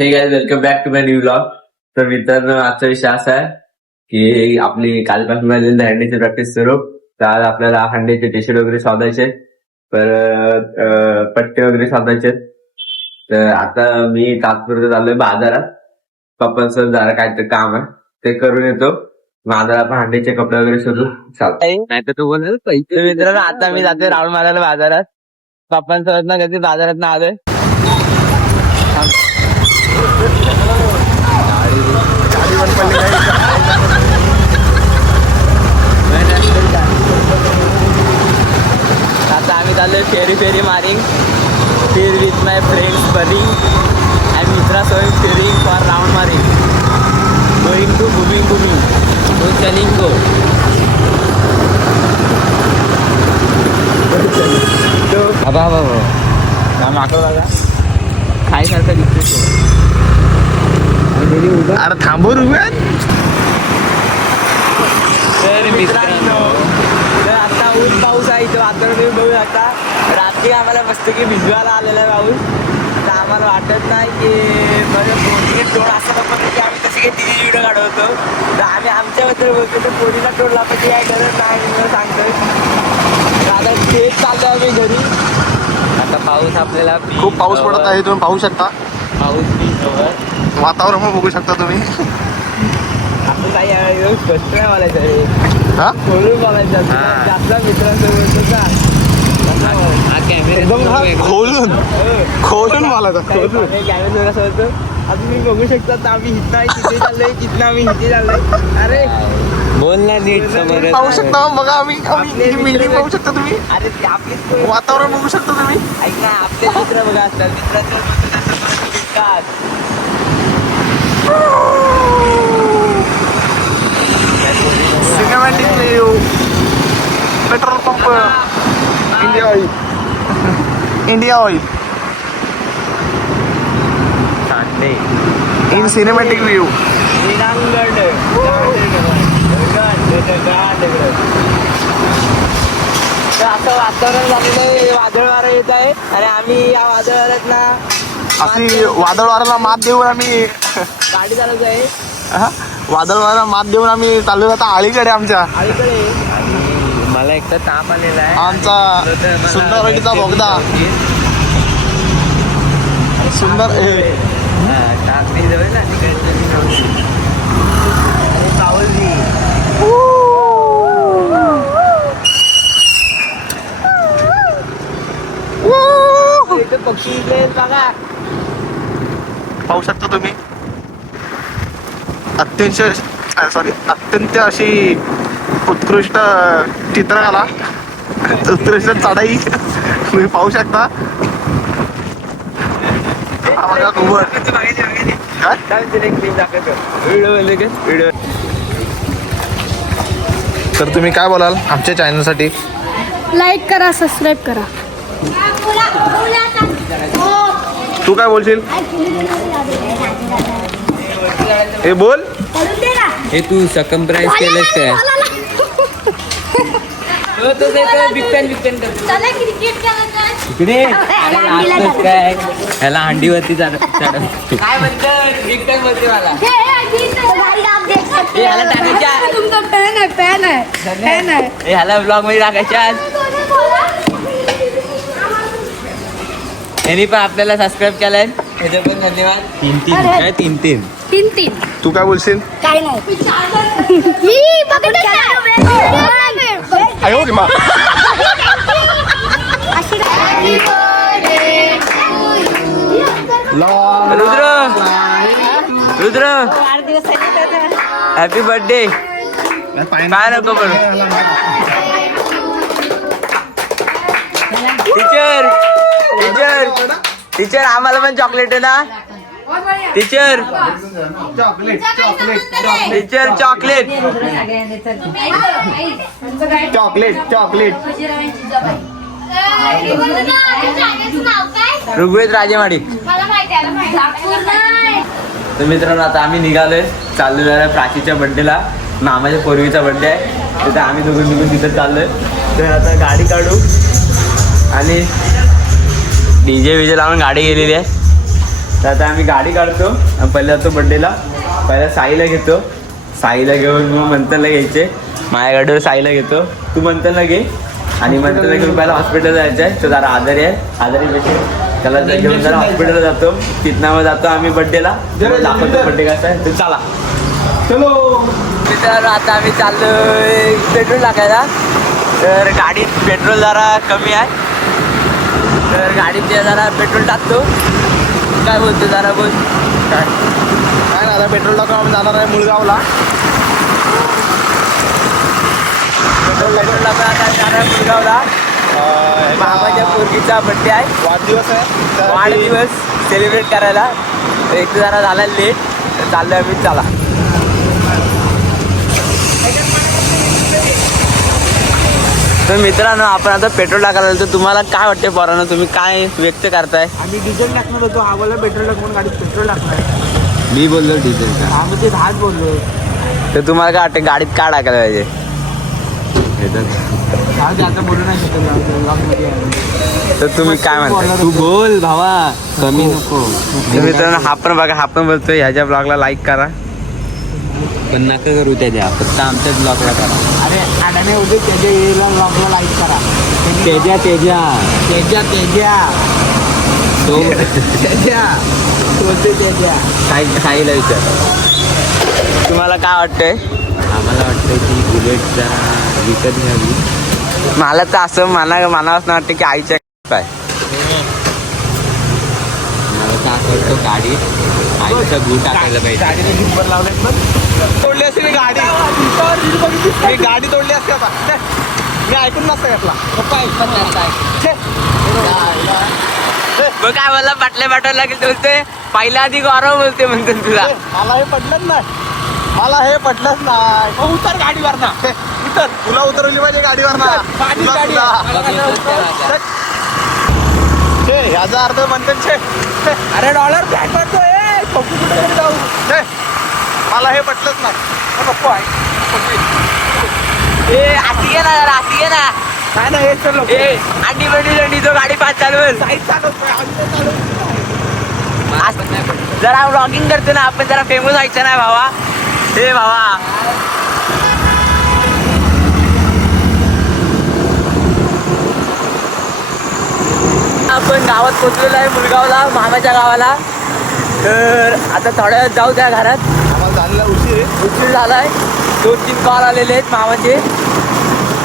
हे guys welcome back to my new vlog. तर मित्रांनो, आजचा विषय असा आहे की आपली कालपासून हंडीची प्रॅक्टिस सुरू. तर आज आपल्याला हंडीचे टी शर्ट वगैरे शोधायचे, परत पट्टे वगैरे शोधायचे. तर आता मी तात्पुरतं चाललोय बाजारात. पप्पांसोबत जरा काहीतरी काम आहे ते करून येतो. माझा आपण हंडीचे कपडे वगैरे शोधू. नाही तर तू बोल पैसे. मित्रांनो, आता मी जाते राऊंड मारायला बाजारात. पप्पांसोबत ना कधी बाजारात ना आलोय. आता आम्ही चाललोय फेरी मारिंग. फिर विथ माय फ्रेंड्स बनिंग अँड मित्रा सोबत फेरिंग फॉर राऊंड मारिंग. गोइंग टू बुमिंग टू चलिंग गो. माकडं बघा खायसारखं दिसतो. अरे थांबव रुपयात. तर मित्रांनो, तर आता ऊन पाऊस आहे इथं वातावरण तुम्ही बघू शकता. रात्री आम्हाला मस्तपैकी भिजवायला आलेला आहे पाऊस. तर आम्हाला वाटत नाही की टोळ असं नको की आम्ही तसे काही तिची व्हिडिओ काढवतो. तर आम्ही आमच्याबद्दल बोलतो तर पोरीला टोळ लावायची काय गरज नाही म्हणून सांगतोय. आता तेच चाललो आम्ही घरी. आता पाऊस आपल्याला खूप पाऊस पडत आहे, तुम्ही पाहू शकता. पाऊस बीच वातावरण पण बघू शकता तुम्ही. असं काही स्पष्ट नाही बोलायचं रे. हा खोलून बोलायचं. आपला मित्रांसोबत का एकदम खोलून मला कॅमेरा आता तुम्ही बघू शकता. तर आम्ही इथं तिथे चाललोय, तिथं आम्ही इथे चाललोय. अरे बोल ना नीट समोर. पाहू शकता बघा. आम्ही बिल्डिंग पाहू शकता तुम्ही. अरे ते आपली वातावरण बघू शकता तुम्ही. ऐक ना, आपले मित्र बघा असतात. Cinematic view. Petrol pump. India oil in cinematic view. तर असं वातावरण झालेलं आहे. वादळ वारा येत आहे आणि आम्ही या वादळ वाऱ्यात ना अशी वादळ वाऱ्याला मात देऊन आम्ही गाडी चालवत आहे. वादळ वाऱ्याला मात देऊन आम्ही चाललो आता आळीकडे. आमच्या अलीकडे मला एक तर ताप आलेला आहे. आमचा सुंदरवाडीचा बोगदा. सुंदर टाकली जवळ ना तिकडे पाऊलजी. इथं पक्षी इकडे बघा. पाहू शकता तुम्ही. अत्यंत अशी उत्कृष्ट चित्रकला, उत्कृष्ट चढाई तुम्ही पाहू शकता. हा बघा घुबड. तर तुम्ही काय बोलाल आमच्या चॅनलसाठी? लाईक करा, सबस्क्राईब करा. तू काय बोलशील? हे बोल. हे तू सकम प्राईस केलंस काय? इकडे काय ह्याला हंडीवरती चढत काय म्हणतात बिगटन मध्ये मला ह्याला ब्लॉग मध्ये टाकायच्या. यांनी पण आपल्याला सबस्क्राईब केलंय. ह्याच्या पण धन्यवाद. तीन. तू काय बोलशील? काय नाही. आयो की मा. Rudra happy birthday. काय नको करू. टीचर आम्हाला पण चॉकलेट आहे ना. Teacher chocolate. ऋग्वेद राजेमाडिक. तर मित्रांनो, आता आम्ही निघालोय. चाललोय प्राचीच्या बर्थडेला. मामाच्या पोरगीचा बर्थडे आहे. तिथे आम्ही दोघं तिथे चाललोय. तर आता गाडी काढू आणि डीजे विजे लावून गाडी गेलेली आहे. तर आता आम्ही गाडी काढतो आणि पहिला जातो बड्डेला. पहिला साईला घेतो. साईला घेऊन मग मंथनला घ्यायचे. माझ्या गाडीवर साईला घेतो. तू मंथनला घे. आणि मंथनला घेऊन पहिला हॉस्पिटल जायचं आहे. तो जरा आजारी आहे. आजारी पेशंट त्याला घेऊन जरा हॉस्पिटलला जातो. तिथनं मग जातो आम्ही बड्डेला. दाखवतो बड्डे कसा आहे. तर चला चलो. मित्रांनो आता आम्ही चाललोय पेट्रोल टाकायला. तर गाडीत पेट्रोल जरा कमी आहे. तर गाडीत जरा पेट्रोल टाकतो. काय बोलतो जरा बोल. काय नाही आता पेट्रोल टाकून आम्ही जाणार आहे मुळगावला. पेट्रोल टाकून आता जाणार आहे मुलगावला. मामाच्या पोरगीचा बड्डे आहे. वाढदिवस आहे. वाढदिवस सेलिब्रेट करायला. तर एक जरा झाला लेट. तर चाललोय आम्ही. चला तर मित्रांनो आपण आता पेट्रोल टाकायला तर तुम्हाला काय वाटते पोरांनो, तुम्ही काय व्यक्त करताय? आम्ही डिझेल टाकणार होतो. हा बोलला पेट्रोल टाकून गाडीत पेट्रोल टाकणार. मी बोललो डिझेल का. आम्ही ते दहाच बोललो. तर तुम्हाला काय वाटतं गाडीत काय टाकायला पाहिजे? आता बोलू नाही शकत. तर तुम्ही काय म्हणता? तू बोल भावा, कमी नको. तर मित्रांनो हा पण बघा, हा पण बोलतोय ह्याच्या ब्लॉगला लाईक करा. पण नका करू त्याच्या, फक्त आमच्याच ब्लॉगला करा. अरे अडाने उद्या त्याच्या येला ब्लॉगला लाईक करा. तेजा तेजा तेजा तेजा तो तेजा बोलते तेजा. साईला विचार. तुम्हाला काय वाटतंय? आम्हाला वाटतं की बुलेट जरा विकत घ्यावी. मला तर असं मनापासून वाटतं की आईच्या काय मला तर असं वाटतं गाडी आईचा गुळ टाकायला पाहिजे. गाडीने झिंपर लावले तोडली असते मी गाडी. मी गाडी तोडली असते आता. मी ऐकून नसतं घेतला. मग काय बोलला बाटल्या बाटल्या लागेल बोलतोय. पहिल्या आधी गौरव बोलते म्हणतो तुला. मला हे पटलंच नाही. मला हे पटलंच नाही. मग उतर गाडीवर ना. उतर. तुला उतरवली पाहिजे गाडीवर ना. याचा अर्थ म्हणते अरे डॉलर फ्लॅट पडतोय. मला हे पटलंच नाही. नको आहे. ए अशी घे ना जरा, अशी घे ना. काय नाही हे चलो. ए अंडी बंडी तो गाडी पाच चालवेल. जरा व्लॉगिंग करतो ना आपण, जरा फेमस व्हायचं ना भावा. हे भावा आपण गावात पोचलेलो आहे मुलगावला, मामाच्या गावाला. तर आता थोड्या वेळात जाऊ त्या घरात. आम्हाला झालेला उशीर झालाय. 2-3 कॉल आलेले आहेत मामाचे.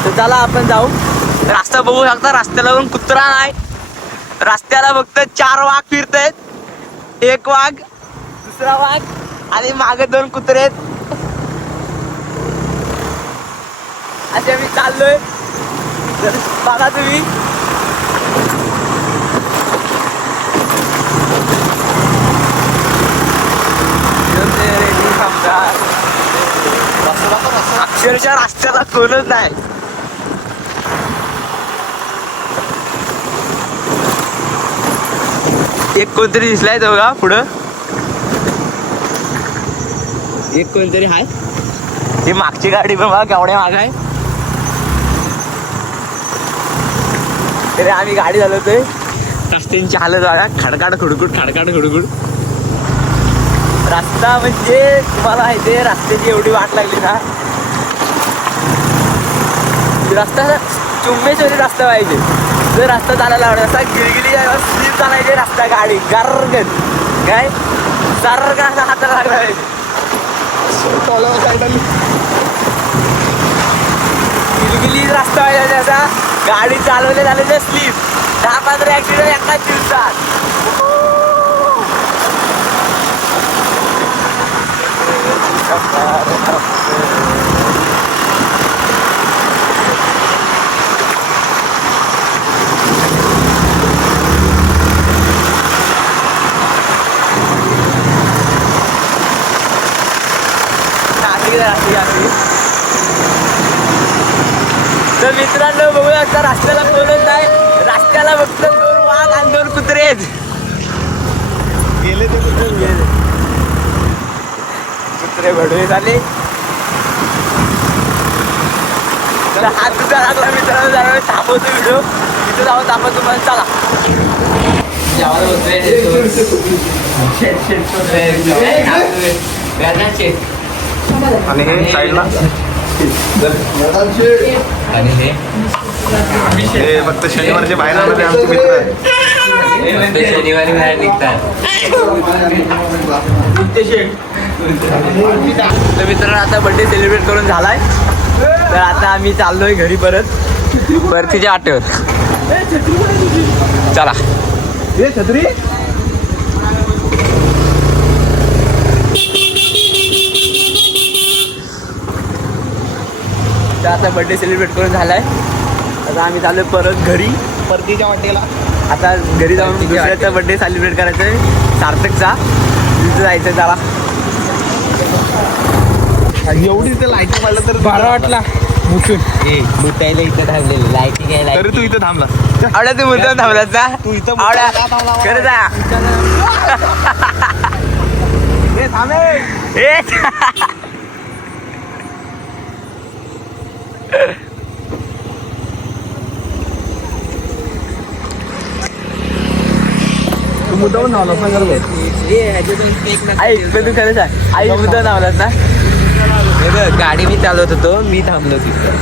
तर चला आपण जाऊ. रस्ता बघू शकता, रस्त्याला पण कुत्रा नाही. रस्त्याला फक्त 4 वाघ फिरतायत. 1 वाघ, दुसरा वाघ आणि मागे 2 कुत्रे आहेत. असे मी चाललोय. तर बघा तुम्ही. अक्षरशः रस्त्याला कोणच नाही. एक कोणतरी दिसलाय तो का पुढं. एक कोणतरी आहे. ही मागची गाडी पण बघा केवढ्या माग आहे. तरी आम्ही गाडी चालवतोय. रस्त्यांची हालत बघा, खडकाड खुडकुड खडकाड खुडकुड. रस्ता म्हणजे तुम्हाला माहिती आहे रस्त्याची एवढी वाट लागली ना. रस्ता चुंबेश्वरी रस्ता पाहिजे. जर रस्ता चालायला आवडत असा गिरगिरी स्लीप चालायचे रस्ता, गाडी गारगन काय सारखा असा हाताला लागला पाहिजे. गिरगिली रस्ता पाहिजे असा. गाडी चालवल्या झाल्याच्या स्लीप. 10-15 ॲक्सिडेंट एकाच दिवसात. तर मित्रांनो बघूया आता रस्त्याला कोणच नाही. रस्त्याला फक्त 2 वाघ आणि 2 कुत्रे आहेत. गेले ते कुठे गेले. कुत्रे भडवे झाले. तर हात सुद्धा लागला मित्रांनो. जरा थांबवतो व्हिडिओ. इथं जाऊन थांबवतो. चला जेवायला होतोय आणि हे साईडला आणि हे हे फक्त शनिवारचे बाहेर आलेले आमचे मित्र आहेत. फक्त शनिवारी बाहेर निघतात. तर मित्रांनो आता बर्थडे सेलिब्रेट करून झालाय तर आता आम्ही चाललोय घरी परतीच्या वाटेवर. चला हे छत्री तर आता बर्थडे सेलिब्रेट करून झालाय आता आम्ही चाललोय परत घरी परतीच्या वाटेला. आता घरी जाऊन दुसऱ्याचा बर्थडे सेलिब्रेट करायचा आहे सार्थकचा तिथं जायचं त्याला. एवढी ते लाईट मारलं तर बरं वाटला बुटायला इथं थांबलेली लाईटिंग आहे तरी तू इथं थांबला. आवड्या तू मुद्दाम थांबलाचा तू इथं आवड्या थांबला. खरं जा हे थांबे. ए तू मुद्दाम थांबला सांगा बरं. ऐक पण तू खरं सांग आई मुद्दाम थांबलास ना हे बघ गाडी मी चालवत होतो मी थांबलो तिथं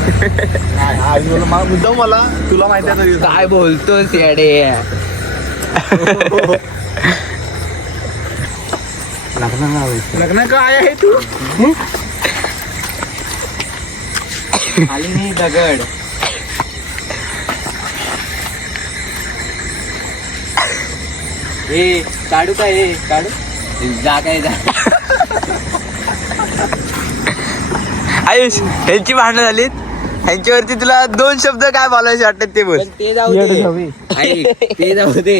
मुद्दाम मला तुला माहिती आहे तरी काय बोलतोस येडे लग्न काय आहे तू आली नाही दगड ए काढू का हे काढू जा काय जा आयुष ह्यांची भांडणं झालीत ह्यांच्यावरती तुला 2 शब्द काय बोलायचे वाटतात ते बोल ते जाऊ दे ऐक, ते जाऊ दे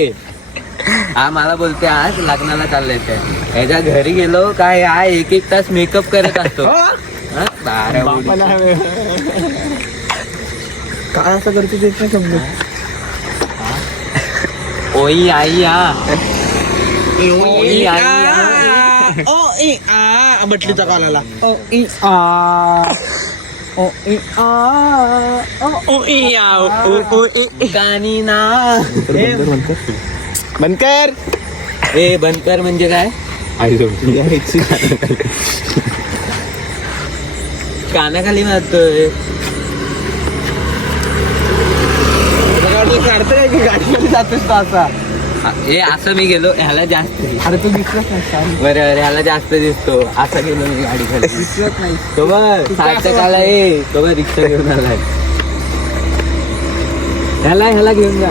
हा मला बोलते आज लग्नाला चाललंय काय ह्याच्या घरी गेलो काय हा 1-1 तास मेकअप करत असतो हा, बारा उडी. काय असं करते ते नाही समजत. ओई आई आ ओई आई आ बटलीचा कालाला कानी ना बंद कर. ए बंद कर म्हणजे काय कानाखाली मारतोय काढतोय की गाडीमध्ये जातोस तो असा. ए असं मी गेलो ह्याला जास्त अरे तू दिसलाच नाही. बरं ह्याला जास्त दिसतो असं गेलो मी गाडी खाली दिसलंच नाही. तो बघ सार्थक आला तो बघ रिक्षा घेऊन आलाय ह्याला घेऊन जा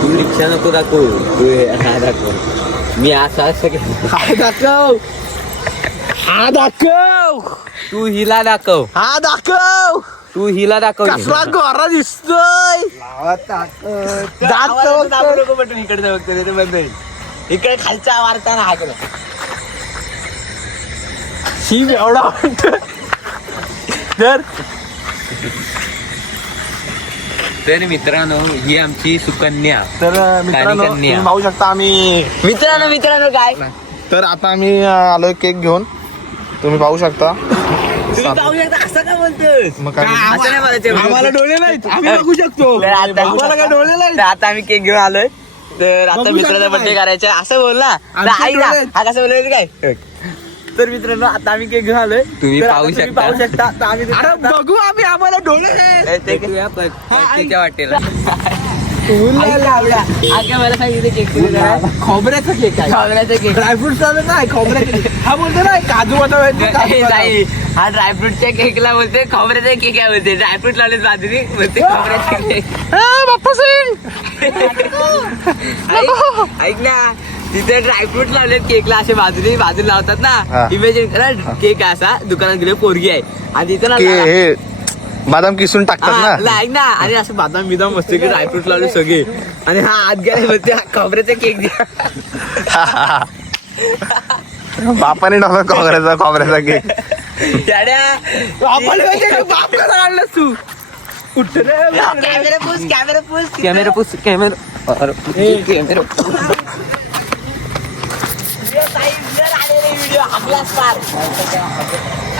तू रिक्षा नको दाखवू तू हा दाखव मी असं केलं हा दाखव. हा दाखव. तू हिला दाखव हा दाखव. तू हिला दाखव कसला गोरा दिसतोय. बटन इकडे बघतो ते बंद होईल इकडे खालचा वारताना हा केला ही एवढा वाटत तर मित्रांनो ही आमची सुकन्या तर मित्रांनो कन्या. तुम्ही पाहू शकता आम्ही. मित्रांनो काय तर आता आम्ही आलोय केक घेऊन तुम्ही पाहू शकता. तुम्ही पाहू शकता असं का बोलतोस मग काय? असं नाही बोलायचं. आम्हाला डोळे नाहीत आम्ही बघू शकतो. तर आता- आम्हाला काय डोळे नाहीत. तर आता आम्ही केक घेऊन आलोय तर आता बघू मित्राचा शकता बर्थडे काय? करायचा आहे असं बोल ना तर आमचे ऐक ना डोळे. हा कसं बोलायचं काय तर मित्रांनो आता आम्ही केक घेऊन आलोय तुम्ही तर पाहू आता शकता. पाहू शकता तर आम्ही अरे बघू आम्ही आम्हाला डोळे नाहीत. त्याच्या वाटेला मला सांगितलं केक खोबऱ्याचा केक आहे. खोबऱ्याचा केक ड्रायफ्रुट नाही खोबऱ्याचा केक. हा बोलतो ना काजू बदाम आहेत, काजू बदाम. नाही हा ड्रायफ्रूटच्या केकला बोलते खोबऱ्याचा केक आहे बोलते ड्रायफ्रूट लावले बाजूनी बोलते खोबऱ्याचा केक ऐक ना तिथे ड्रायफ्रूट लावलेत केकला असे बाजूला लावतात हा. ना इमेजिन करा केक असा दुकानात गेले पोरगी आहे आणि तिथं की ना हे बदाम किसून टाकतात ना. ऐक ना आणि असं बादाम बिदाम मस्त की ड्रायफ्रूट लावले सगळे आणि हा आत गेले बोलते हा खोबऱ्याचा केक द्या बापाने टाकला खोबऱ्याचा केक. बाप कसा काढलास तू कॅमेरा पूस कॅमेरा पूस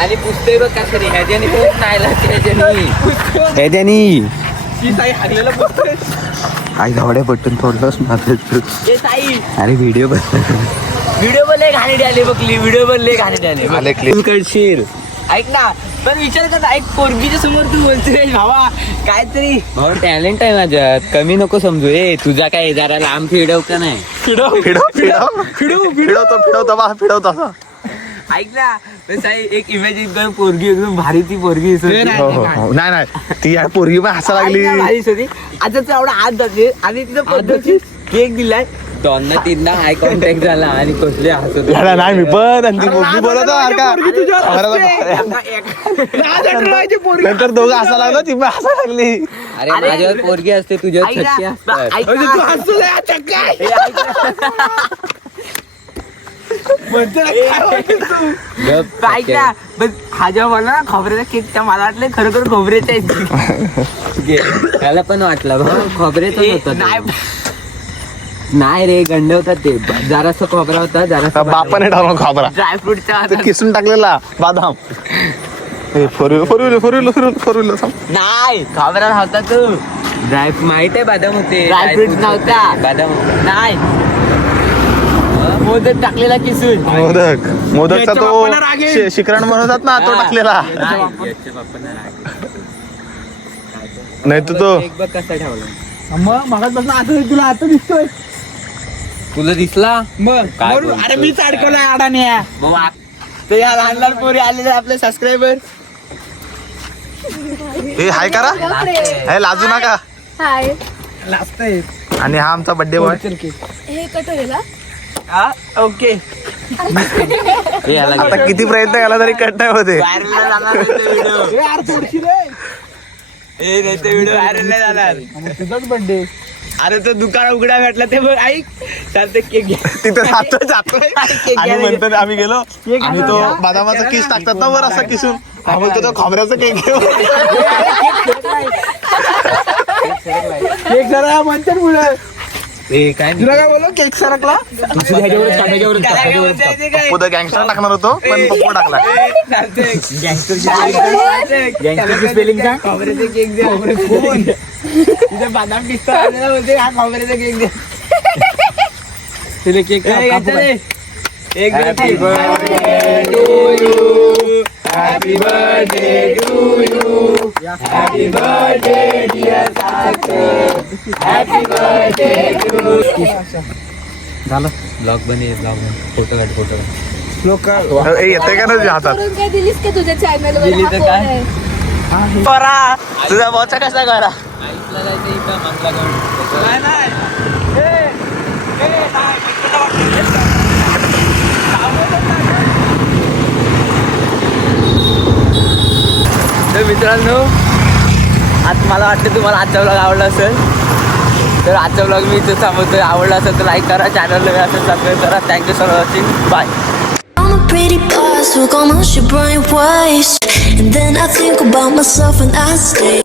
आणि पुसतोय बघ कसं रे ह्याच्यानी पोच नाही ह्याच्यानी ती साई हागलेला पुसतोय. आई धावड्या बटन तोडलंच माझं. ए साई अरे व्हिडिओ व्हिडिओ पण लय घाणे आले बघली व्हिडिओ पण लय घाणे आले करशील. ऐक ना पण विचार कर ना, एक पोरगीच्या समोर तू बोलतोय भावा काहीतरी भाऊ टॅलेंट आहे माझ्यात कमी नको समजू. ए तुझा काय जरा लांब फिरव का नाही. फिरवतो असा. ऐक ना पण साई एक इमॅजिन कर पोरगी एकदम भारी ती पोरगी दिसत नाही ती यार पोरगी पण हसा लागली. आता तू एवढा हात जाते आणि तिथं पद्धतशीर केक दिलाय दोन तीनदा आय कॉन्टॅक्ट झाला आणि कसले हसत नाही मी पण आणि ती पोरगी बोलत नंतर दोघं हसा लागलं ती पण हसा लागली. अरे माझ्यावर पोरगी असते तुझ्यावर छक्के असतात. ऐक ना पण हा जेव्हा बोलला ना खोबऱ्याचा केक त्या मला वाटलं खरोखर खोबऱ्याचा आहे. त्याला पण वाटलं खोबऱ्याचा होता. नाही रे गंड होता ते जरासा खोबरा होता जरासा बापाने टाकला खोबरा ड्रायफ्रूटचा ते किसून टाकलेला बादाम. फोर व्हीलर नाही खोबरा होता तू ड्राय माहित आहे बदाम होते ड्रायफ्रूट नव्हता बदाम नाही मोदक टाकलेला किसून मोदकचा तो शिकरण बनवतात ना तो टाकलेला नाही तो एक बघ कसा ठेवला. मग मगापासून आता तुला आता दिसतोय तुला दिसला मग अरे मीच अडकवलाय अडाणी. ते या लहान लहान पोरी आलेले आपले सबस्क्रायबर हे हाय करा हे लाजू नका. हाय लागतंय. आणि हा आमचा बर्थडे बॉय. हे कटोरीला ओके आता किती प्रयत्न केला तरी कट नाही होते. यार थोडशी रे व्हिडिओ व्हायरल नाही जाणार. तुझाच बर्थडे. अरे तो दुकान उघडा भेटला ते बघ ऐक चालते केक घ्या तिथे जातोय आणि नंतर आम्ही गेलो आणि तो बदामाचा किस टाकतात ना वर असा किसून हा बोलतो तो खोबऱ्याचा केक घेऊ. केक जरा म्हणतात मुलं काय तुला काय बोललो केक सरकला. पप्पू द गँगस्टर टाकणार होतो पण पप्पू टाकला. स्पेलिंग सांग खोबऱ्याचा केक द्या. तिथे बदाम पिस्ता आलेला बोलते हा खोबऱ्याचा केक द्या. तिने केक एक happy birthday to you happy birthday to you happy birthday dear Sarthak happy birthday to झालं ब्लॉग बने ब्लॉग फोटो काढ लोक येते का ना हातात करून काय दिलीस का तुझ्या चॅनल दिली तर काय? करा तुझा बॉचा कसा करा. तर मित्रांनो आज मला वाटतं तुम्हाला आजचा ब्लॉग आवडला असेल तर आजचा ब्लॉग मी इथे थांबवतोय. आवडला असेल तर लाईक करा चॅनलला असेल सबस्क्राईब करा. Thank you for watching bye. I'm a pretty boss, look almost your brain waste. And then I think about myself and I stay.